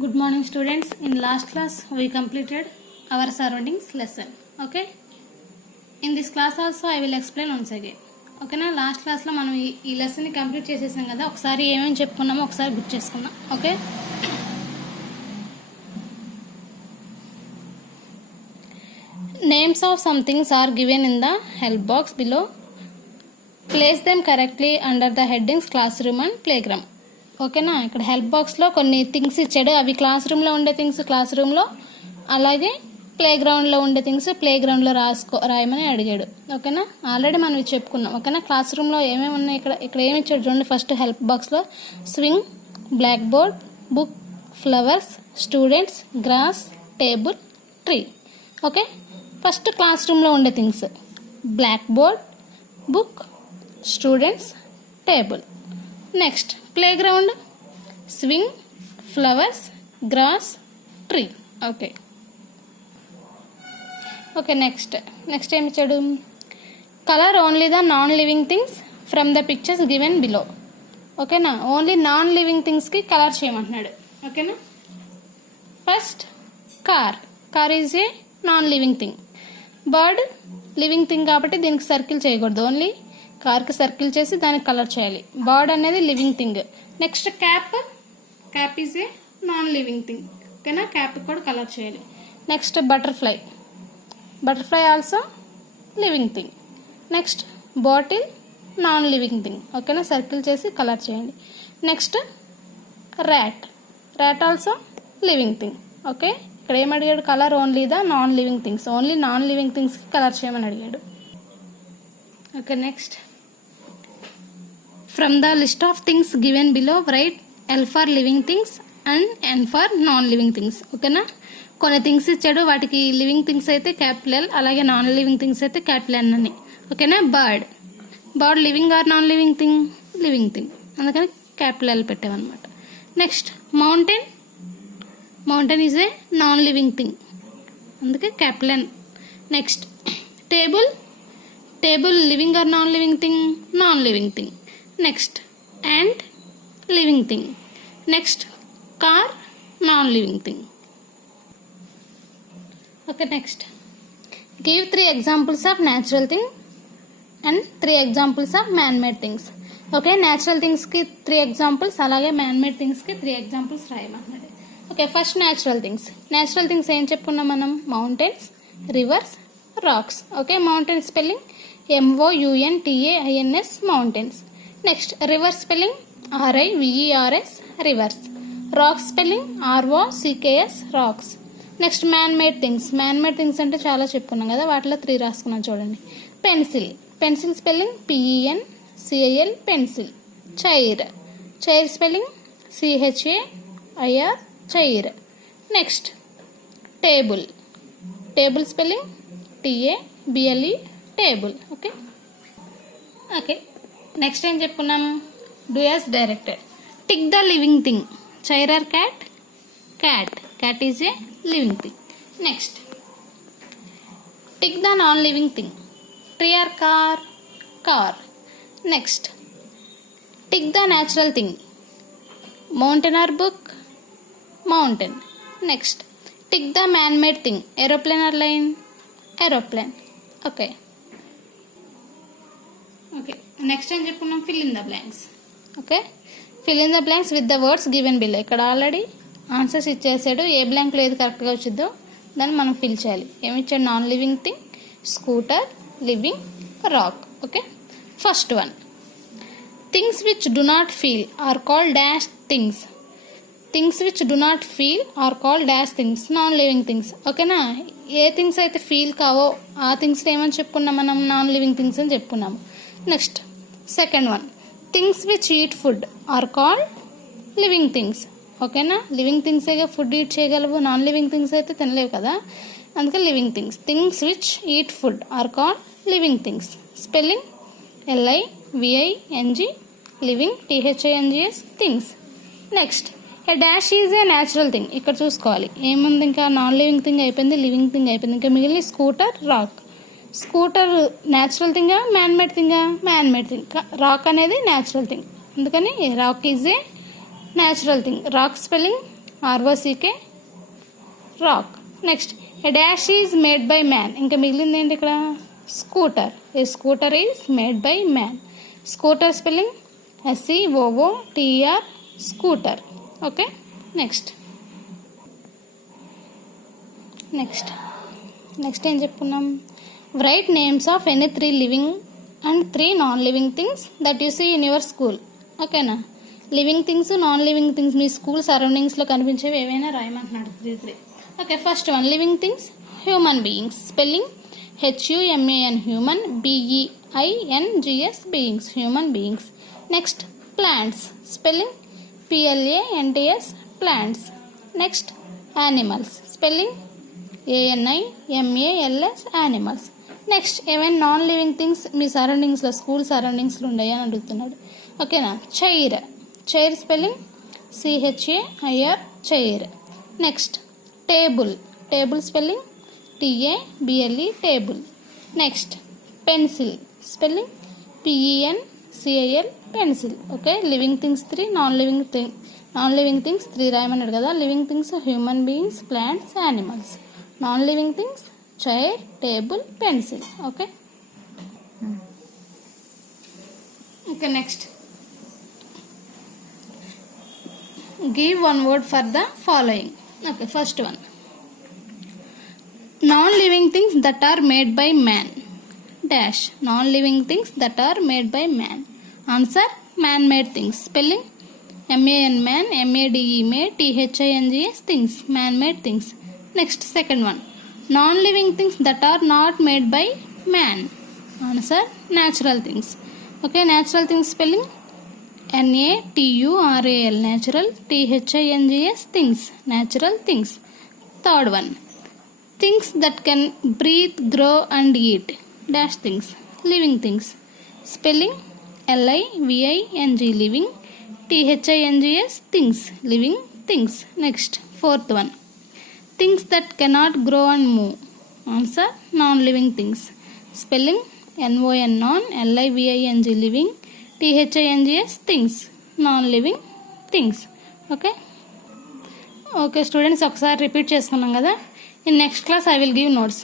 Good morning students. In last class we completed our surroundings lesson. Okay. In this class also I will explain once again. Okay na, last class లో మనం ఈ lesson ని complete చేసేసాం కదా. ఒకసారి ఏమేమి చెప్పుకున్నామో ఒకసారి గుర్తు చేసుకుందాం. Okay. Names of some things are given in the help box below. Place them correctly under the headings classroom and playground. ఓకేనా, ఇక్కడ హెల్ప్ బాక్స్లో కొన్ని థింగ్స్ ఇచ్చాడు. అవి క్లాస్ రూమ్లో ఉండే థింగ్స్ క్లాస్ రూమ్లో, అలాగే ప్లే గ్రౌండ్లో ఉండే థింగ్స్ ప్లే గ్రౌండ్లో రాయమని అడిగాడు. ఓకేనా, ఆల్రెడీ మనం ఇది చెప్పుకున్నాం. ఓకేనా, క్లాస్ రూమ్లో ఏమేమి ఉన్నాయి, ఇక్కడ ఏమి ఇచ్చాడు చూడండి. ఫస్ట్ హెల్ప్ బాక్స్లో swing, blackboard, book, flowers, students, grass, table, tree. Okay, first class రూమ్లో ఉండే things blackboard, book, students, table. Next playground, swing, flowers, grass, tree. Okay okay next ఏమి ఇచ్చాడు? Colour only the non living things from the pictures given below. ఓకేనా, only non living థింగ్స్కి colour చేయమంటున్నాడు. ఓకేనా, first car is a non living thing. Bird living thing కాబట్టి దీనికి circle చేయకూడదు, only కార్కి సర్కిల్ చేసి దానికి కలర్ చేయాలి. బర్డ్ అనేది living thing. Next cap is a non living thing. ఓకేనా, క్యాప్ కూడా కలర్ చేయాలి. Next butterfly also living thing. Next bottle non living thing. ఓకేనా, సర్కిల్ చేసి కలర్ చేయండి. Next rat also living thing. Okay, ఇక్కడ ఏం అడిగాడు? Colour only the non living things, only non living థింగ్స్కి కలర్ చేయమని అడిగాడు. Okay, next from the list of things given below write L for living things and N for non living things. ఓకేనా, కొన్ని things ఇచ్చాడు, వాటికి living things అయితే capital L, అలాగే non living things అయితే క్యాపిటల్ N అని. ఓకేనా, bird living or non living thing? Living thing, అందుకని క్యాపిటల్ L పెట్టామన్నమాట. Next mountain is a non living thing, అందుకే capital N. Next table living or non living thing? Non living thing. Next ant living thing. Next car non living thing. Okay, next give 3 examples of natural thing and 3 examples of man made things. Okay, natural థింగ్స్కి 3 examples, అలాగే man made థింగ్స్కి 3 examples రాయమన్నాడు. Okay, first natural things ఏం చెప్పుకున్నాం మనం? Mountains, rivers, rocks. Okay, mountain spelling MOUNTAINS mountains. Next rivers spelling RIVERS rivers. Rocks spelling ROCKS rocks. Next man made things అంటే చాలా చెప్పుకున్నాం కదా, వాటిలో 3 రాసుకున్నాం చూడండి. Pencil spelling PENCIL pencil. Chair spelling CHAIR chair. Next table spelling TABLE table. Okay next ఏం చెప్పుకున్నాం? Do as directed. Tick the living thing. Chair or cat is a living thing. Next tick the non living thing. Tree or car. Next tick the natural thing. Mountain or book? Mountain. Next tick the man made thing. Aeroplane or line? Aeroplane. Okay next ఏం చెప్పుకున్నాం? Fill in the blanks. Okay, fill in the blanks with the words given below. ఇక్కడ already answers ఇచ్చేసాడు, ఏ బ్లాంక్లో ఏది కరెక్ట్గా వచ్చిందో దాన్ని మనం fill చేయాలి. ఏమి ఇచ్చాడు? Non living thing, scooter, living, rock. Okay, first one, things which do not feel are called dash things. Things which do not feel are called dash things, non living things. ఓకేనా, ఏ things అయితే feel కావో ఆ things ఏమని చెప్పుకున్నాం మనం? Non living things అని చెప్పుకున్నాము. Next second one, things which eat food are called living things. ఓకేనా, లివింగ్ థింగ్సేగా ఫుడ్ ఈట్ చేయగలవు, నాన్ లివింగ్ థింగ్స్ అయితే తినలేవు కదా, అందుకే living things. Things which eat food are called living things. Spelling LIVING living, THINGS things. Next a dash is a natural thing. ఇక్కడ చూసుకోవాలి ఏముంది, ఇంకా నాన్ లివింగ్ థింగ్ అయిపోయింది, లివింగ్ థింగ్ అయిపోయింది, ఇంకా మిగిలిన స్కూటర్, రాక్. స్కూటర్ న్యాచురల్ థింగా man made థింగా? Man made thing. Rock అనేది న్యాచురల్ థింగ్, అందుకని rock is a natural thing. Rock spelling ROCK rock. Next a dash is made by man. ఇంకా మిగిలింది ఏంటి ఇక్కడ? Scooter. A scooter is made by man. Scooter spelling SCOOTR scooter. Okay. Next ఏం చెప్పుకున్నాం? Write names of any 3 living and 3 non living things that you see in your school. ఓకేనా? Living things, non living things మీ school సరౌండింగ్స్లో కనిపించేవి ఏవైనా రాయమంటున్నాడు. 3. Okay. First one living things human beings. Spelling HUMAN human, BEINGS beings human beings. Next plants. Spelling PLANTS plants. Next animals. Spelling ANIMALS animals. Next ఏమైనా non living things మీ సరౌండింగ్స్లో school సరౌండింగ్స్లో ఉన్నాయా అని అడుగుతున్నాడు. ఓకేనా? Chair. Spelling CHAIR chair. Next table. Spelling TABLE table. Next pencil. Spelling PENCIL pencil. Okay. Living things 3, non living things 3 రాయమన్నాడు కదా. Living things human beings, plants, animals. Non living things chair, table, pencil. Okay. Next give one word for the following. Okay, first one. Non-living things that are made by man. Dash. Non-living things that are made by man. Answer: man-made things. Spelling MAN man, MADE made, THINGS things. Man-made things. Next, second one. Non-living things that are not made by man. Answer: natural things. Okay, natural things spelling NATURAL natural, THINGS things. Natural things. Third one. Things that can breathe, grow and eat. Dash things. Living things. Spelling LIVING living, THINGS things. Living things. Next, fourth one. Things that cannot grow and move. Answer: non-living things. Spelling NON non, LIVING living, THINGS things. Non-living things. Okay students, ఒకసారి repeat చేసుకున్నాం కదా. In next class I will give notes.